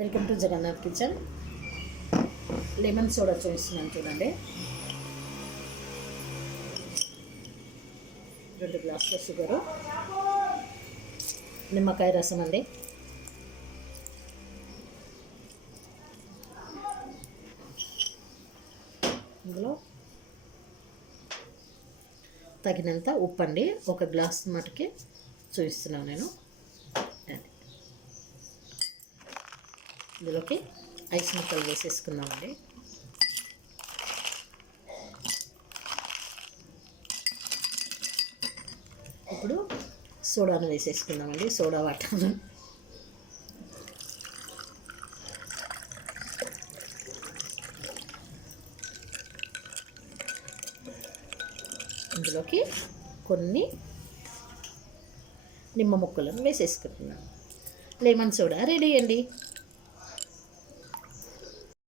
Welcome to Jagannath kitchen. Lemon soda చూపిస్తున్నాను చూడండి. 2 గ్లాసుల షుగరు, నిమ్మకాయ రసం అండి, ఇందులో తగినంత ఉప్పు అండి. 1 గ్లాస్ మటుకి చూపిస్తున్నాను నేను. ఇందులోకి ఐస్ ముక్కలు వేసేసుకున్నామండి. ఇప్పుడు సోడాను వేసేసుకున్నామండి, సోడా వాటర్. ఇందులోకి కొన్ని నిమ్మ ముక్కలను వేసేసుకుంటున్నాను. లెమన్ సోడా రెడీ అండి.